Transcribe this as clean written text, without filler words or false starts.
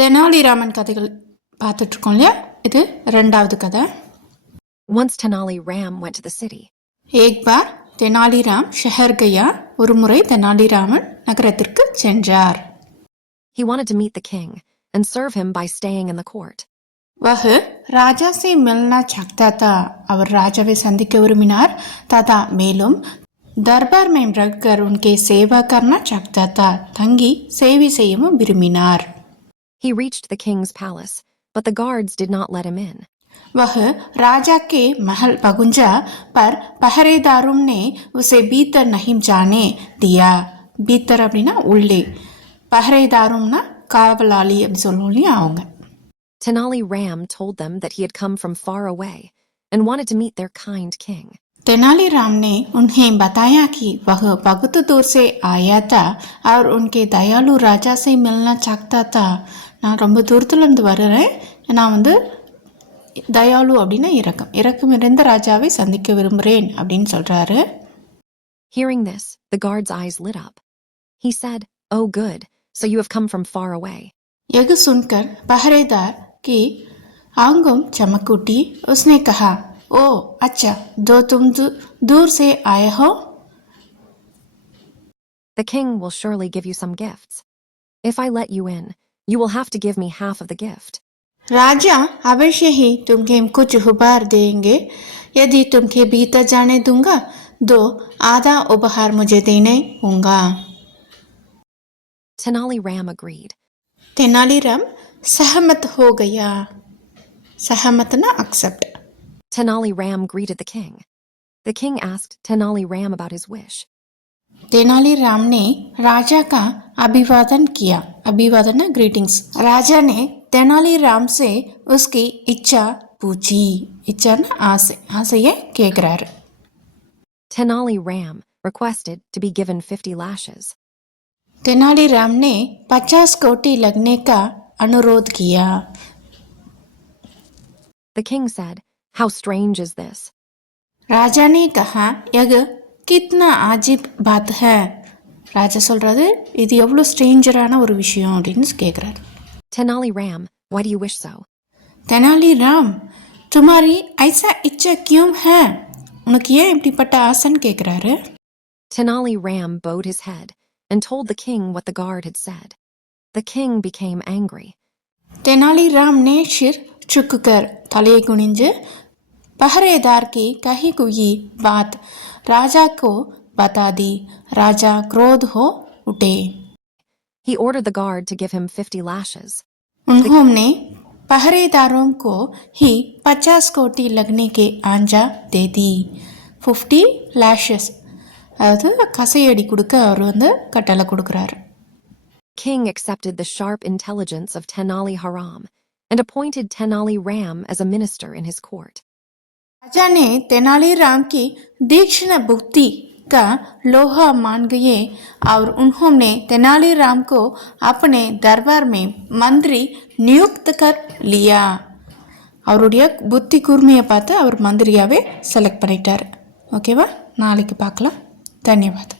தெனாலிராமன் கதைகள் பார்த்துட்டு இருக்கோம் இல்லையா? இது ரெண்டாவது கதை. Once Tenali Ram went to the city. ஏக் பார் தெனாலிராம் ஷஹர் கயா. ஒரு முறை தெனாலிராமன் நகரத்திற்கு சென்றார். He wanted to meet the king and serve him by staying in the court. वह राजा से मिलना चाहता था. அவர் ராஜாவை சந்திக்க விரும்பினார். तथा மேலும் दरबार में रहकर उनके सेवा करना चाहता था. தங்கி சேவை செய்யவும் விரும்பினார். He reached the king's palace, but the guards did not let him in. वह राजा के महल पहुंचा, पर पहरेदारों ने उसे भीतर नहीं जाने दिया. भीतर அப்படின்னா உள்ளே, பஹரேதாரும்னா காவலாளி அப்படி சொல்லுவோம் இல்லையா அவங்க. Tenali Ram told them that he had come from far away and wanted to meet their kind king. Tenaliram ने उन्हें बताया कि वह बहुत दूर से आया था और उनके दयालु राजा से मिलना चाहता था. நான் ரொம்ப தூரத்துலேருந்து வர்றேன், நான் வந்து தயாலு அப்படின்னா இரக்கம் இருந்த ராஜாவை சந்திக்க விரும்புகிறேன் அப்படின்னு சொல்கிறாரு. Hearing this, the guard's eyes lit up. He said, "Oh good, so you have come from far away." यह सुनकर पहरेदार की आंखों चमक उठी. उसने कहा, ओ अच्छा, दो तुम दूर से आए हो. The king will surely give you some gifts. If I let you in, you will have to give me half of the gift. राजा अवश्य ही तुम्हें कुछ उपहार देंगे. यदि तुम्हें भीतर जाने दूंगा, तो आधा उपहार मुझे देने होगा. Tenali Ram agreed. तेनालीराम सहमत हो गया. सहमत ना accept. Tenali Ram greeted the king. The king asked Tenali Ram about his wish. Tenaliram ने राजा का अभिवादन किया. अभिवादन ग्रीटिंग्स. राजा ने तेनालीराम से उसकी इच्छा पूछी. इच्छा ना आसे ये केकरार. Tenali Ram requested to be given 50 lashes. Tenaliram ने 50 कोटी लगने का अनुरोध किया. The king said, "How strange is this?" राजा ने कहा, यह कितना अजीब बात है. राजा சொல்றாரு, இது எவ்வளவு ஸ்ட்ரேஞ்சரான ஒரு விஷயம் அப்படின்னு கேக்குறாரு. Tenali Ram, why do you wish so? Tenaliram, तुम्हारी ऐसा इच्छा क्यों है? உனக்கு ஏன் இப்படிப்பட்ட ஆசைன்னு கேக்குறாரு. Tenali Ram bowed his head and told the king what the guard had said. The king became angry. Tenaliram ने सिर झुककर तले गुनिंजे पहरेदार की कही हुई बात राजा को बता दी. राजा क्रोध हो उठे. He ordered the guard to give him 50 lashes. उन्होंने पहरेदारों को ही 50 कोटी लगने के आंजा दे दी. 50 lashes அதாவது கசையடி கொடுக்க அவர் வந்து கட்டளை கொடுக்குறாரு. King accepted the sharp intelligence of Tenali Haram and appointed Tenali Ram as a minister in his court. राजा ने तेनालीराम की तीक्ष्ण बुद्धि का लोहा मान गए और उन्होंने तेनालीराम को अपने दरबार में मंत्री नियुक्त कर लिया. அவருடைய புத்தி கூர்மையை பார்த்து அவர் மந்திரியாவே செலக்ட் பண்ணிட்டார். ஓகேவா? நாளைக்கு பார்க்கலாம். धन्यवाद.